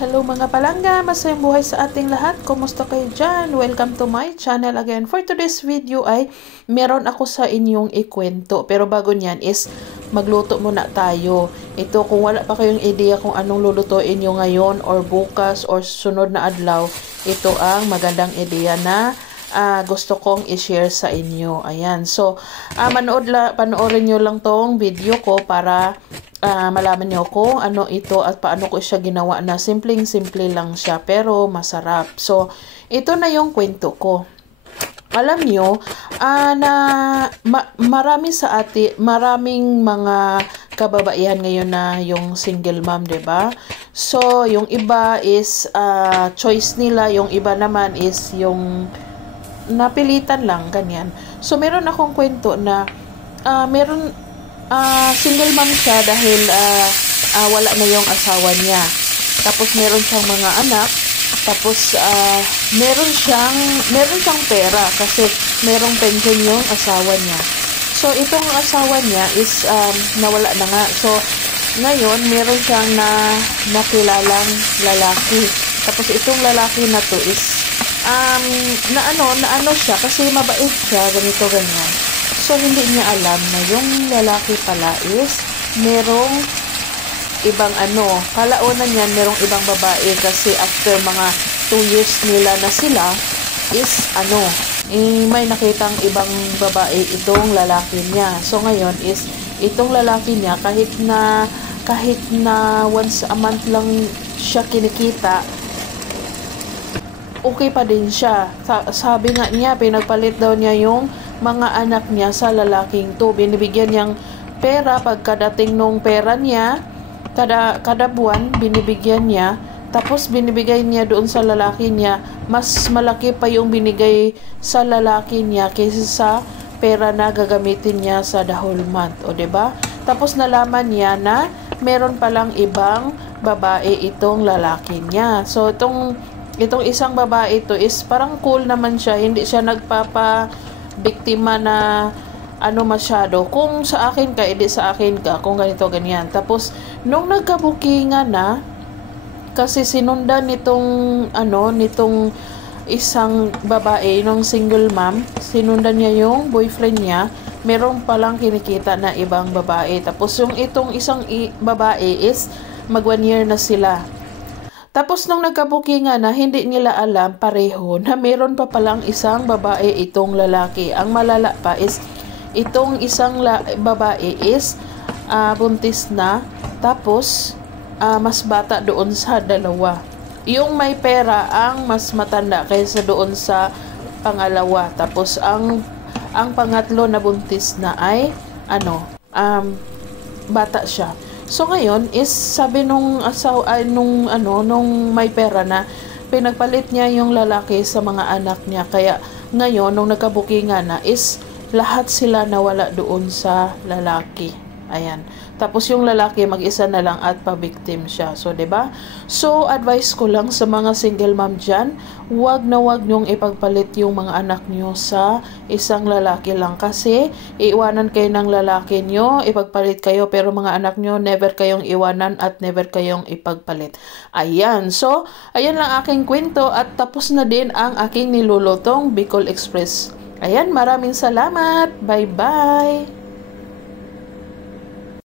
Hello mga palangga, masayang buhay sa ating lahat. Kumusta kayo dyan? Welcome to my channel again. For today's video ay meron ako sa inyong ikwento. Pero bago niyan is magluto muna tayo. Ito kung wala pa kayong idea kung anong lulutuin nyo ngayon or bukas or sunod na adlaw, ito ang magandang idea na gusto kong i-share sa inyo. Ayan. So, panoorin nyo lang tong video ko para malaman nyo kung ano ito at paano ko siya ginawa na simpleng-simple lang siya pero masarap. So, ito na yung kwento ko. Alam nyo, maraming mga kababaihan ngayon na yung single mom, 'di ba? So, yung iba is choice nila, yung iba naman is yung napilitan lang, ganyan. So, meron akong kwento na single mom siya dahil wala na yung asawa niya. Tapos meron siyang mga anak. Tapos meron siyang pera kasi merong pension yung asawa niya. So itong asawa niya is nawala na nga. So ngayon meron siyang nakilalang lalaki. Tapos itong lalaki na to is naano siya kasi mabait siya, ganito ganyan. So, hindi niya alam na yung lalaki pala is merong ibang kalaunan niyan, merong ibang babae kasi after mga 2 years nila na sila is may nakitang ibang babae itong lalaki niya. So, ngayon is itong lalaki niya kahit na once a month lang siya kinikita, okay pa din siya. Sabi nga niya, pinagpalit daw niya yung mga anak niya sa lalaking to. Binibigyan niyang pera pagkadating nung pera niya, kada buwan binibigyan niya, tapos binibigay niya doon sa lalaki niya. Mas malaki pa yung binigay sa lalaki niya kaysa sa pera na gagamitin niya sa the whole month, o 'di ba? Tapos nalaman niya na meron palang ibang babae itong lalaki niya. So itong isang babae to is parang cool naman siya, hindi siya biktima na masyado. Kung sa akin ka, edi sa akin ka. Kung ganito, ganyan. Tapos, nung nagkabukingan na, kasi sinundan nitong isang babae, nung single mom, sinundan niya yung boyfriend niya, meron palang kinikita na ibang babae. Tapos, yung itong isang babae is mag 1 year na sila. Tapos nung nagkabukingan na, hindi nila alam pareho na meron pa palang isang babae itong lalaki. Ang malala pa is itong isang babae is buntis na, tapos mas bata doon sa dalawa. Yung may pera ang mas matanda kaysa doon sa pangalawa. Tapos ang pangatlo na buntis na ay bata siya. So ngayon is sabi nung may pera na, pinagpalit niya yung lalaki sa mga anak niya. Kaya ngayon nung nagkabukingan na is lahat sila nawala doon sa lalaki. Ayan. Tapos yung lalaki mag-isa na lang at pa-victim siya. So 'di ba? So advice ko lang sa mga single mom diyan, wag niyong ipagpalit yung mga anak niyo sa isang lalaki lang kasi iiwanan kayo ng lalaki niyo, ipagpalit kayo, pero mga anak niyo never kayong iwanan at never kayong ipagpalit. Ayan. So ayan lang aking kwento at tapos na din ang aking nilulutong Bicol Express. Ayan, maraming salamat. Bye-bye.